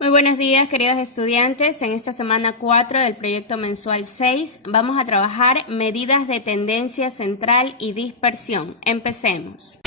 Muy buenos días, queridos estudiantes. En esta semana 4 del proyecto mensual 6 vamos a trabajar medidas de tendencia central y dispersión. Empecemos.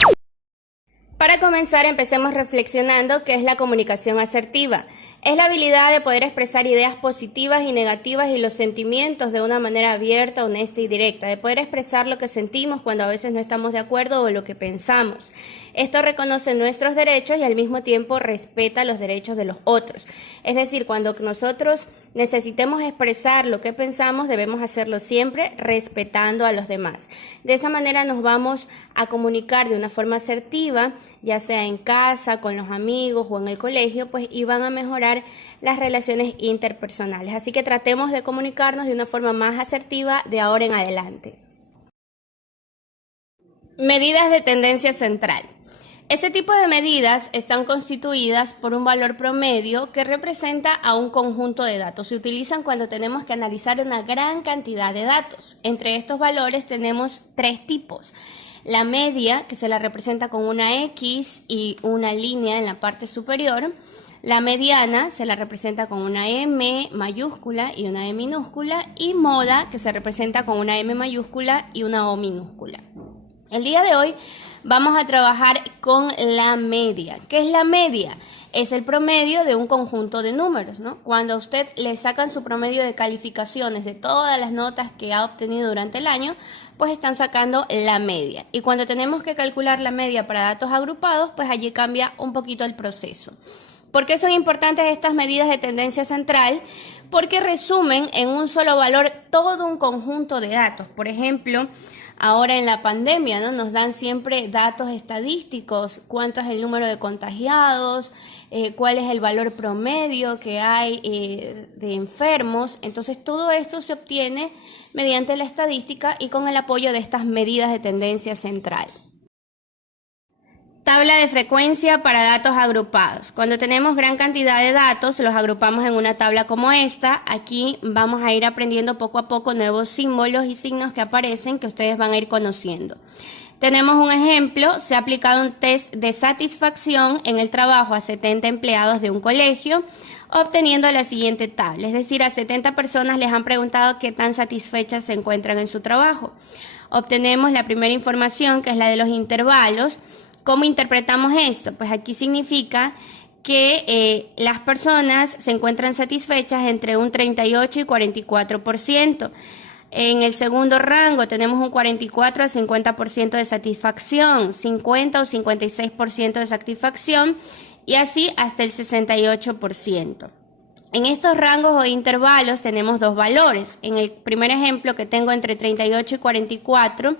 Para comenzar, empecemos reflexionando qué es la comunicación asertiva. Es la habilidad de poder expresar ideas positivas y negativas y los sentimientos de una manera abierta, honesta y directa, de poder expresar lo que sentimos cuando a veces no estamos de acuerdo o lo que pensamos. Esto reconoce nuestros derechos y al mismo tiempo respeta los derechos de los otros. Es decir, cuando nosotros necesitemos expresar lo que pensamos, debemos hacerlo siempre respetando a los demás. De esa manera nos vamos a comunicar de una forma asertiva, ya sea en casa, con los amigos o en el colegio, y van a mejorar las relaciones interpersonales. Así que tratemos de comunicarnos de una forma más asertiva de ahora en adelante. Medidas de tendencia central. Este tipo de medidas están constituidas por un valor promedio que representa a un conjunto de datos. Se utilizan cuando tenemos que analizar una gran cantidad de datos. Entre estos valores tenemos tres tipos. La media, que se la representa con una X y una línea en la parte superior. La mediana se la representa con una M mayúscula y una E minúscula. Y moda, que se representa con una M mayúscula y una O minúscula. El día de hoy vamos a trabajar con la media. ¿Qué es la media? Es el promedio de un conjunto de números, ¿no? Cuando a usted le sacan su promedio de calificaciones de todas las notas que ha obtenido durante el año, pues están sacando la media. Y cuando tenemos que calcular la media para datos agrupados, pues allí cambia un poquito el proceso. ¿Por qué son importantes estas medidas de tendencia central? Porque resumen en un solo valor todo un conjunto de datos. Por ejemplo, ahora en la pandemia, ¿no? Nos dan siempre datos estadísticos, cuánto es el número de contagiados, cuál es el valor promedio que hay de enfermos. Entonces todo esto se obtiene mediante la estadística y con el apoyo de estas medidas de tendencia central. Tabla de frecuencia para datos agrupados. Cuando tenemos gran cantidad de datos, los agrupamos en una tabla como esta. Aquí vamos a ir aprendiendo poco a poco nuevos símbolos y signos que aparecen que ustedes van a ir conociendo. Tenemos un ejemplo, se ha aplicado un test de satisfacción en el trabajo a 70 empleados de un colegio, obteniendo la siguiente tabla. Es decir, a 70 personas les han preguntado qué tan satisfechas se encuentran en su trabajo. Obtenemos la primera información, que es la de los intervalos. ¿Cómo interpretamos esto? Pues aquí significa que las personas se encuentran satisfechas entre un 38 y 44%. En el segundo rango tenemos un 44 al 50% de satisfacción, 50 o 56% de satisfacción y así hasta el 68%. En estos rangos o intervalos tenemos dos valores. En el primer ejemplo que tengo entre 38 y 44,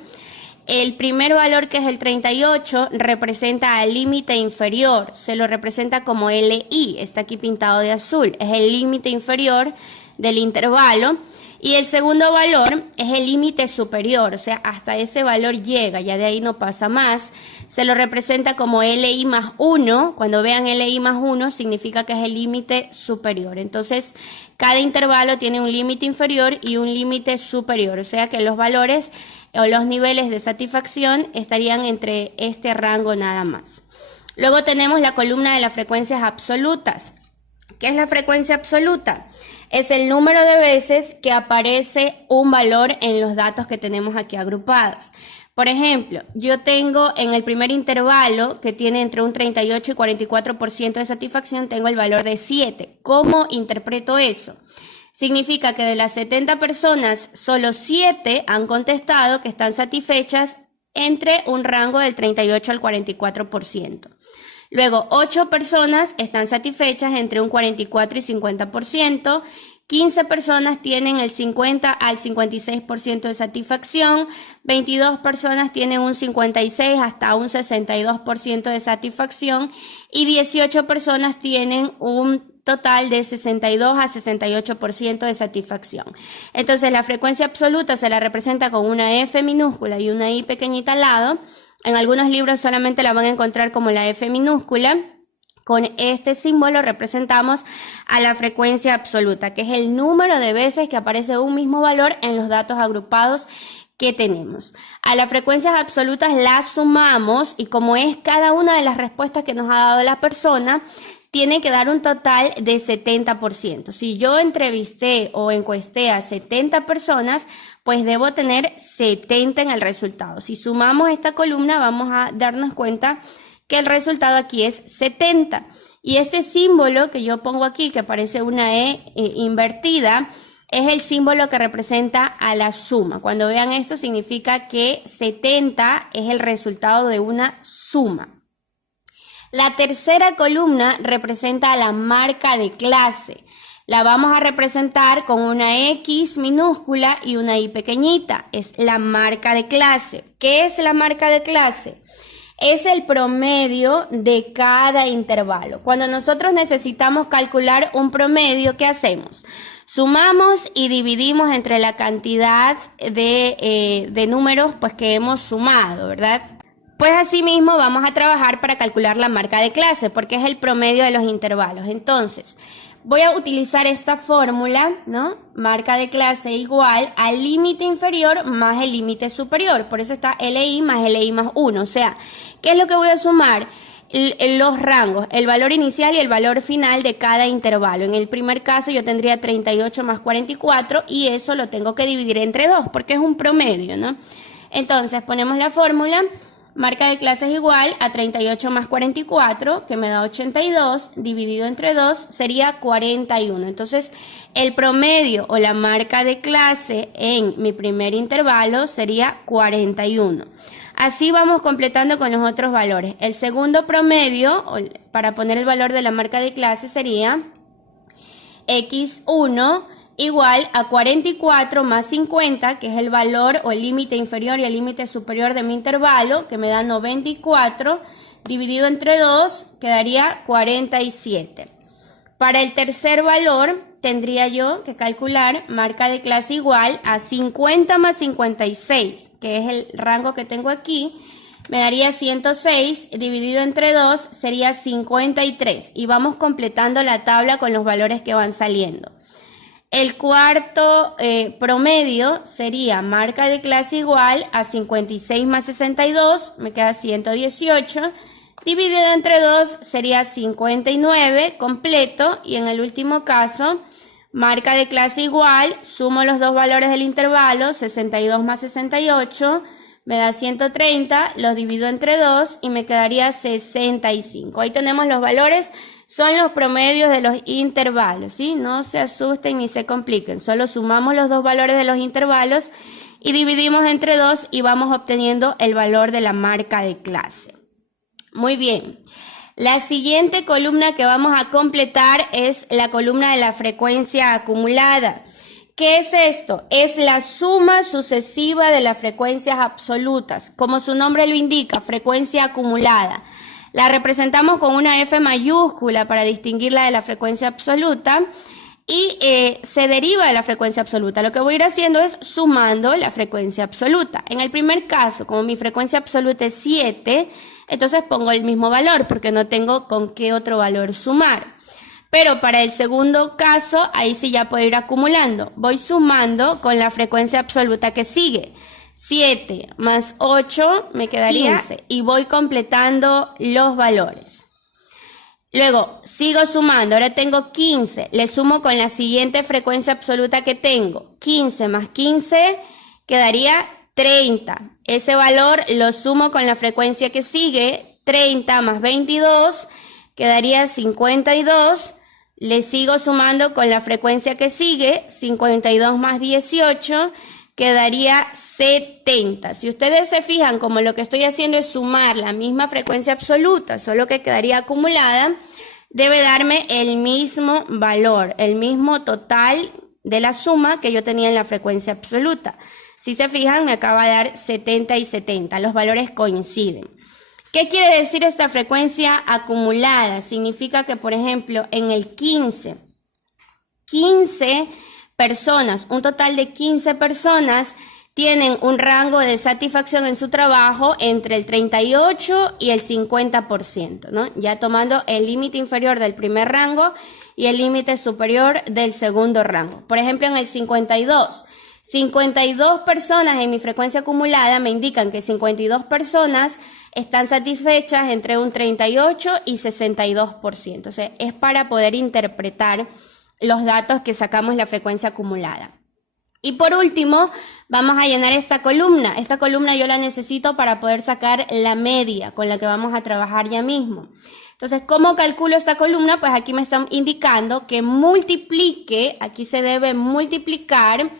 el primer valor, que es el 38, representa al límite inferior, se lo representa como LI, está aquí pintado de azul, es el límite inferior del intervalo, y el segundo valor es el límite superior, o sea, hasta ese valor llega, ya de ahí no pasa más, se lo representa como LI más 1, cuando vean LI más 1 significa que es el límite superior, entonces cada intervalo tiene un límite inferior y un límite superior, o sea que los valores o los niveles de satisfacción estarían entre este rango nada más. Luego tenemos la columna de las frecuencias absolutas. ¿Qué es la frecuencia absoluta? Es el número de veces que aparece un valor en los datos que tenemos aquí agrupados. Por ejemplo, yo tengo en el primer intervalo, que tiene entre un 38 y 44% de satisfacción, tengo el valor de 7. ¿Cómo interpreto eso? Significa que de las 70 personas, solo 7 han contestado que están satisfechas entre un rango del 38 al 44%. Luego, 8 personas están satisfechas entre un 44 y 50%. 15 personas tienen el 50 al 56% de satisfacción. 22 personas tienen un 56 hasta un 62% de satisfacción. Y 18 personas tienen un total de 62 a 68% de satisfacción. Entonces la frecuencia absoluta se la representa con una F minúscula y una I pequeñita al lado. En algunos libros solamente la van a encontrar como la F minúscula. Con este símbolo representamos a la frecuencia absoluta, que es el número de veces que aparece un mismo valor en los datos agrupados que tenemos. A las frecuencias absolutas las sumamos y como es cada una de las respuestas que nos ha dado la persona, tiene que dar un total de 70%. Si yo entrevisté o encuesté a 70 personas, pues debo tener 70 en el resultado. Si sumamos esta columna, vamos a darnos cuenta que el resultado aquí es 70. Y este símbolo que yo pongo aquí, que parece una E invertida, es el símbolo que representa a la suma. Cuando vean esto, significa que 70 es el resultado de una suma. La tercera columna representa a la marca de clase. La vamos a representar con una X minúscula y una Y pequeñita. Es la marca de clase. ¿Qué es la marca de clase? Es el promedio de cada intervalo. Cuando nosotros necesitamos calcular un promedio, ¿qué hacemos? Sumamos y dividimos entre la cantidad de números pues, que hemos sumado, ¿verdad? Pues asimismo vamos a trabajar para calcular la marca de clase, porque es el promedio de los intervalos. Entonces, voy a utilizar esta fórmula, ¿no? Marca de clase igual al límite inferior más el límite superior. Por eso está LI más LI más 1. O sea, ¿qué es lo que voy a sumar? Los rangos, el valor inicial y el valor final de cada intervalo. En el primer caso yo tendría 38 más 44 y eso lo tengo que dividir entre 2 porque es un promedio, ¿no? Entonces ponemos la fórmula, marca de clase es igual a 38 más 44, que me da 82, dividido entre 2 sería 41. Entonces el promedio o la marca de clase en mi primer intervalo sería 41. Así vamos completando con los otros valores. El segundo promedio, para poner el valor de la marca de clase, sería X1 igual a 44 más 50, que es el valor o el límite inferior y el límite superior de mi intervalo, que me da 94, dividido entre 2, quedaría 47. Para el tercer valor, tendría yo que calcular marca de clase igual a 50 más 56, que es el rango que tengo aquí, me daría 106, dividido entre 2 sería 53, y vamos completando la tabla con los valores que van saliendo. El cuarto promedio sería marca de clase igual a 56 más 62, me queda 118, dividido entre 2 sería 59 completo, y en el último caso, marca de clase igual, sumo los dos valores del intervalo, 62 más 68, me da 130, los divido entre 2 y me quedaría 65. Ahí tenemos los valores, son los promedios de los intervalos, ¿sí? No se asusten ni se compliquen, solo sumamos los dos valores de los intervalos y dividimos entre 2 y vamos obteniendo el valor de la marca de clase. Muy bien. La siguiente columna que vamos a completar es la columna de la frecuencia acumulada. ¿Qué es esto? Es la suma sucesiva de las frecuencias absolutas. Como su nombre lo indica, frecuencia acumulada. La representamos con una F mayúscula para distinguirla de la frecuencia absoluta y se deriva de la frecuencia absoluta. Lo que voy a ir haciendo es sumando la frecuencia absoluta. En el primer caso, como mi frecuencia absoluta es 7, entonces pongo el mismo valor porque no tengo con qué otro valor sumar. Pero para el segundo caso, ahí sí ya puedo ir acumulando. Voy sumando con la frecuencia absoluta que sigue. 7 más 8 me quedaría 15 y voy completando los valores. Luego sigo sumando, ahora tengo 15, le sumo con la siguiente frecuencia absoluta que tengo. 15 más 15 quedaría 30. Ese valor lo sumo con la frecuencia que sigue, 30 más 22 quedaría 52. Le sigo sumando con la frecuencia que sigue, 52 más 18 quedaría 70. Si ustedes se fijan, como lo que estoy haciendo es sumar la misma frecuencia absoluta, solo que quedaría acumulada, debe darme el mismo valor, el mismo total de la suma que yo tenía en la frecuencia absoluta. Si se fijan, me acaba de dar 70 y 70, los valores coinciden. ¿Qué quiere decir esta frecuencia acumulada? Significa que, por ejemplo, en el 15 personas, un total de 15 personas tienen un rango de satisfacción en su trabajo entre el 38 y el 50%, ¿no? Ya tomando el límite inferior del primer rango y el límite superior del segundo rango. Por ejemplo, en el 52 personas en mi frecuencia acumulada me indican que 52 personas están satisfechas entre un 38 y 62%. O sea, es para poder interpretar los datos que sacamos la frecuencia acumulada. Y por último, vamos a llenar esta columna. Esta columna yo la necesito para poder sacar la media con la que vamos a trabajar ya mismo. Entonces, ¿cómo calculo esta columna? Pues aquí me están indicando que multiplique, aquí se debe multiplicar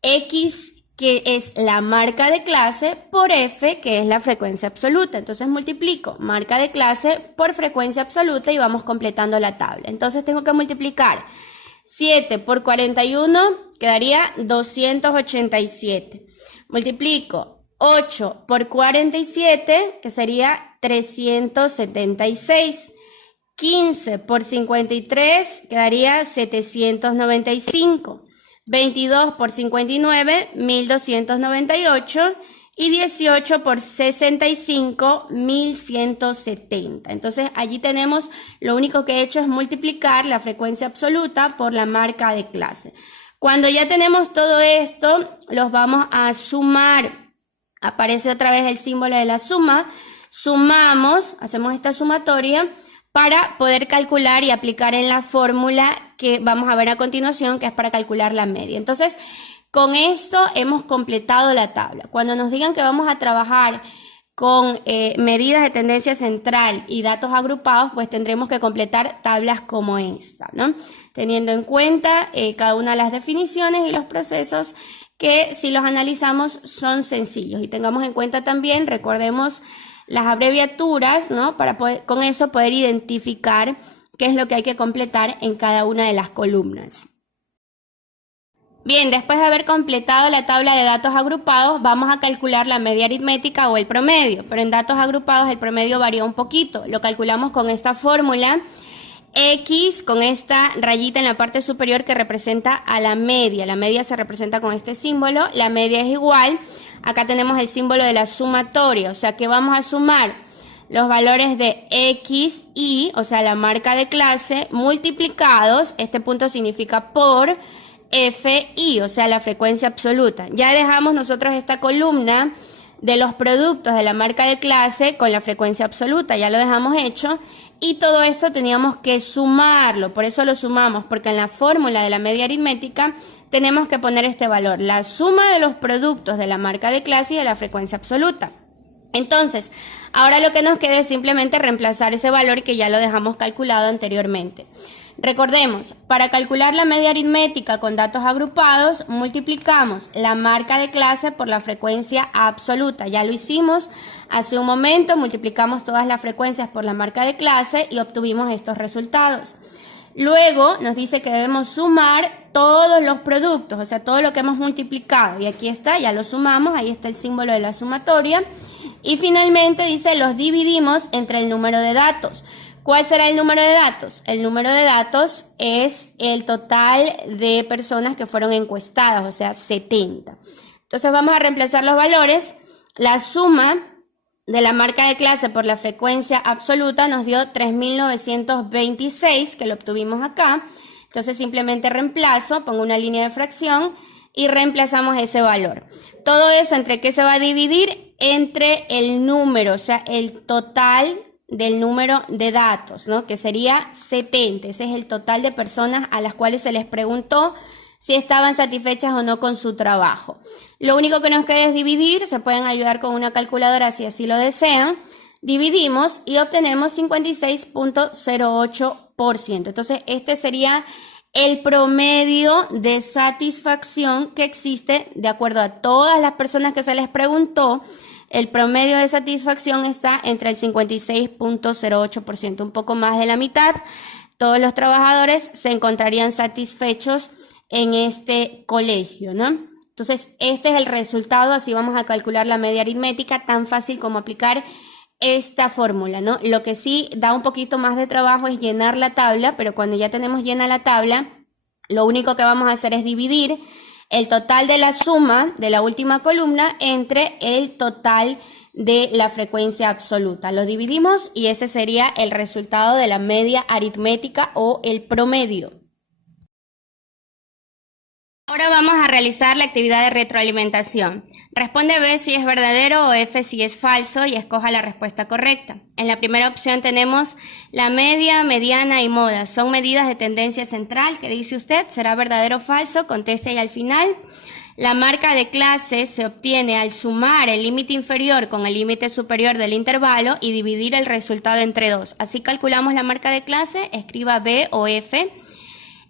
X, que es la marca de clase, por F, que es la frecuencia absoluta. Entonces multiplico marca de clase por frecuencia absoluta y vamos completando la tabla. Entonces tengo que multiplicar 7 por 41, quedaría 287. Multiplico 8 por 47, que sería 376. 15 por 53, quedaría 795. 22 por 59, 1298. Y 18 por 65, 1170. Entonces allí tenemos, lo único que he hecho es multiplicar la frecuencia absoluta por la marca de clase. Cuando ya tenemos todo esto, los vamos a sumar. Aparece otra vez el símbolo de la suma. Sumamos, hacemos esta sumatoria para poder calcular y aplicar en la fórmula que vamos a ver a continuación, que es para calcular la media. Entonces, con esto hemos completado la tabla. Cuando nos digan que vamos a trabajar con medidas de tendencia central y datos agrupados, pues tendremos que completar tablas como esta, ¿no? Teniendo en cuenta cada una de las definiciones y los procesos que, si los analizamos, son sencillos. Y tengamos en cuenta también, recordemos las abreviaturas, ¿no? Para poder, con eso poder identificar qué es lo que hay que completar en cada una de las columnas. Bien, después de haber completado la tabla de datos agrupados, vamos a calcular la media aritmética o el promedio. Pero en datos agrupados el promedio varía un poquito. Lo calculamos con esta fórmula. X con esta rayita en la parte superior que representa a la media. La media se representa con este símbolo. La media es igual. Acá tenemos el símbolo de la sumatoria. O sea que vamos a sumar los valores de X, Y, o sea la marca de clase, multiplicados. Este punto significa por FI, o sea la frecuencia absoluta. Ya dejamos nosotros esta columna de los productos de la marca de clase con la frecuencia absoluta, ya lo dejamos hecho, y todo esto teníamos que sumarlo, por eso lo sumamos, porque en la fórmula de la media aritmética tenemos que poner este valor, la suma de los productos de la marca de clase y de la frecuencia absoluta. Entonces, ahora lo que nos queda es simplemente reemplazar ese valor que ya lo dejamos calculado anteriormente. Recordemos, para calcular la media aritmética con datos agrupados, multiplicamos la marca de clase por la frecuencia absoluta. Ya lo hicimos hace un momento, multiplicamos todas las frecuencias por la marca de clase y obtuvimos estos resultados. Luego nos dice que debemos sumar todos los productos, o sea, todo lo que hemos multiplicado. Y aquí está, ya lo sumamos, ahí está el símbolo de la sumatoria. Y finalmente dice, los dividimos entre el número de datos. ¿Cuál será el número de datos? El número de datos es el total de personas que fueron encuestadas, o sea, 70. Entonces vamos a reemplazar los valores. La suma de la marca de clase por la frecuencia absoluta nos dio 3.926, que lo obtuvimos acá. Entonces simplemente reemplazo, pongo una línea de fracción y reemplazamos ese valor. Todo eso, ¿entre qué se va a dividir? Entre el número, o sea, el total del número de datos, ¿no? Que sería 70. Ese es el total de personas a las cuales se les preguntó si estaban satisfechas o no con su trabajo. Lo único que nos queda es dividir. Se pueden ayudar con una calculadora si así lo desean. Dividimos y obtenemos 56.08%. Entonces, este sería el promedio de satisfacción que existe de acuerdo a todas las personas que se les preguntó. El promedio de satisfacción está entre el 56.08%, un poco más de la mitad. Todos los trabajadores se encontrarían satisfechos en este colegio, ¿no? Entonces, este es el resultado, así vamos a calcular la media aritmética, tan fácil como aplicar esta fórmula, ¿no? Lo que sí da un poquito más de trabajo es llenar la tabla, pero cuando ya tenemos llena la tabla, lo único que vamos a hacer es dividir el total de la suma de la última columna entre el total de la frecuencia absoluta. Lo dividimos y ese sería el resultado de la media aritmética o el promedio. Ahora vamos a realizar la actividad de retroalimentación. Responde B si es verdadero o F si es falso y escoja la respuesta correcta. En la primera opción tenemos la media, mediana y moda. Son medidas de tendencia central. ¿Qué dice usted? ¿Será verdadero o falso? Conteste ahí al final. La marca de clase se obtiene al sumar el límite inferior con el límite superior del intervalo y dividir el resultado entre 2. Así calculamos la marca de clase. Escriba B o F.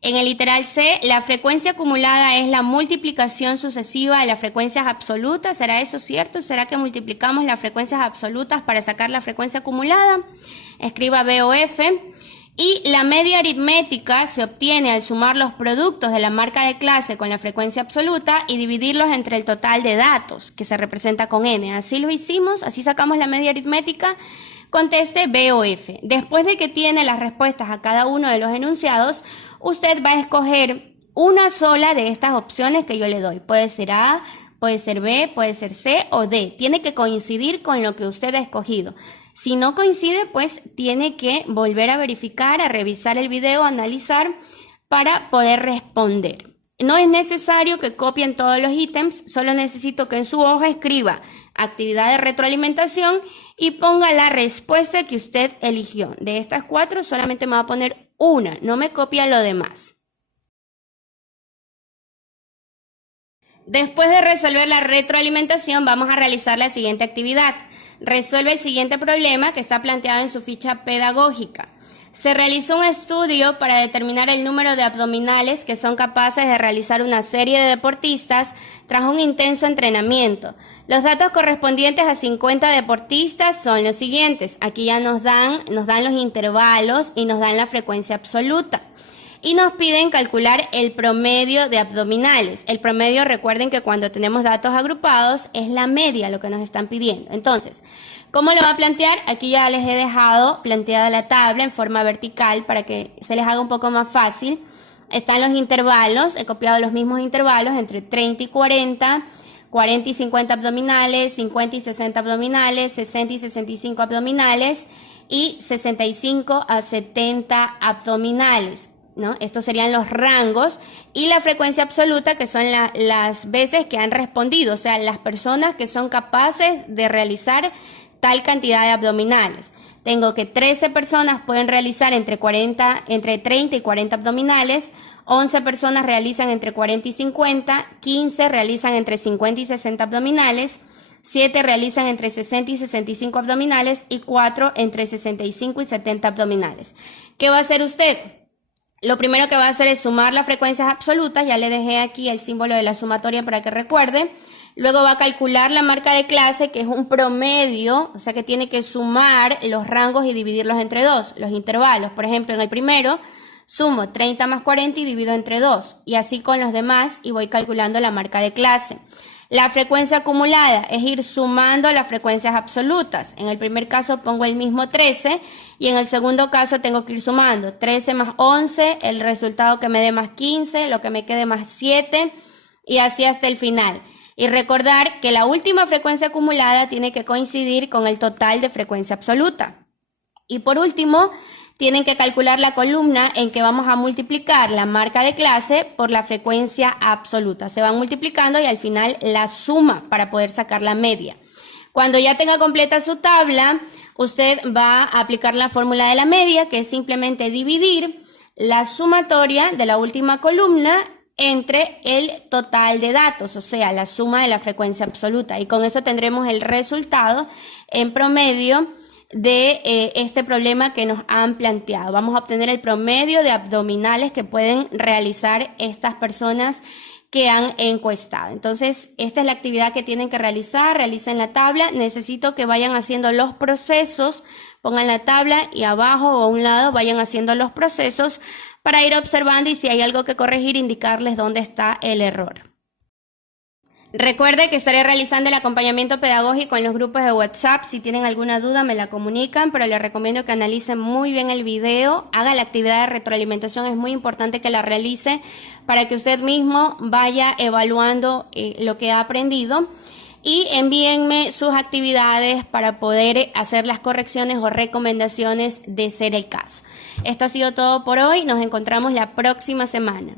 En el literal C, la frecuencia acumulada es la multiplicación sucesiva de las frecuencias absolutas. ¿Será eso cierto? ¿Será que multiplicamos las frecuencias absolutas para sacar la frecuencia acumulada? Escriba B o F. Y la media aritmética se obtiene al sumar los productos de la marca de clase con la frecuencia absoluta y dividirlos entre el total de datos, que se representa con n. Así lo hicimos, así sacamos la media aritmética. Conteste B o F. Después de que tiene las respuestas a cada uno de los enunciados, usted va a escoger una sola de estas opciones que yo le doy. Puede ser A, puede ser B, puede ser C o D. Tiene que coincidir con lo que usted ha escogido. Si no coincide, pues tiene que volver a verificar, a revisar el video, a analizar para poder responder. No es necesario que copien todos los ítems, solo necesito que en su hoja escriba actividad de retroalimentación y ponga la respuesta que usted eligió. De estas 4 solamente me va a poner una, no me copia lo demás. Después de resolver la retroalimentación, vamos a realizar la siguiente actividad. Resuelve el siguiente problema que está planteado en su ficha pedagógica. Se realizó un estudio para determinar el número de abdominales que son capaces de realizar una serie de deportistas tras un intenso entrenamiento. Los datos correspondientes a 50 deportistas son los siguientes. Aquí ya nos dan los intervalos y nos dan la frecuencia absoluta. Y nos piden calcular el promedio de abdominales. El promedio, recuerden que cuando tenemos datos agrupados, es la media lo que nos están pidiendo. Entonces, ¿cómo lo va a plantear? Aquí ya les he dejado planteada la tabla en forma vertical para que se les haga un poco más fácil. Están los intervalos, he copiado los mismos intervalos entre 30 y 40, 40 y 50 abdominales, 50 y 60 abdominales, 60 y 65 abdominales y 65 a 70 abdominales. ¿No? Estos serían los rangos y la frecuencia absoluta, que son las veces que han respondido, o sea, las personas que son capaces de realizar tal cantidad de abdominales. Tengo que 13 personas pueden realizar entre 30 y 40 abdominales, 11 personas realizan entre 40 y 50, 15 realizan entre 50 y 60 abdominales, 7 realizan entre 60 y 65 abdominales y 4 entre 65 y 70 abdominales. ¿Qué va a hacer usted? Lo primero que va a hacer es sumar las frecuencias absolutas, ya le dejé aquí el símbolo de la sumatoria para que recuerde. Luego va a calcular la marca de clase, que es un promedio, o sea que tiene que sumar los rangos y dividirlos entre 2, los intervalos. Por ejemplo, en el primero sumo 30 más 40 y divido entre 2, y así con los demás y voy calculando la marca de clase. La frecuencia acumulada es ir sumando las frecuencias absolutas. En el primer caso pongo el mismo 13 y en el segundo caso tengo que ir sumando 13 más 11, el resultado que me dé más 15, lo que me quede más 7 y así hasta el final. Y recordar que la última frecuencia acumulada tiene que coincidir con el total de frecuencia absoluta. Y por último, tienen que calcular la columna en que vamos a multiplicar la marca de clase por la frecuencia absoluta. Se van multiplicando y al final la suma para poder sacar la media. Cuando ya tenga completa su tabla, usted va a aplicar la fórmula de la media, que es simplemente dividir la sumatoria de la última columna entre el total de datos, o sea, la suma de la frecuencia absoluta. Y con eso tendremos el resultado en promedio de este problema que nos han planteado. Vamos a obtener el promedio de abdominales que pueden realizar estas personas que han encuestado. Entonces, esta es la actividad que tienen que realizar. Realicen la tabla. Necesito que vayan haciendo los procesos. Pongan la tabla y abajo o a un lado vayan haciendo los procesos para ir observando y si hay algo que corregir, indicarles dónde está el error. Recuerde que estaré realizando el acompañamiento pedagógico en los grupos de WhatsApp. Si tienen alguna duda me la comunican, pero les recomiendo que analicen muy bien el video, haga la actividad de retroalimentación, es muy importante que la realice para que usted mismo vaya evaluando lo que ha aprendido y envíenme sus actividades para poder hacer las correcciones o recomendaciones de ser el caso. Esto ha sido todo por hoy, nos encontramos la próxima semana.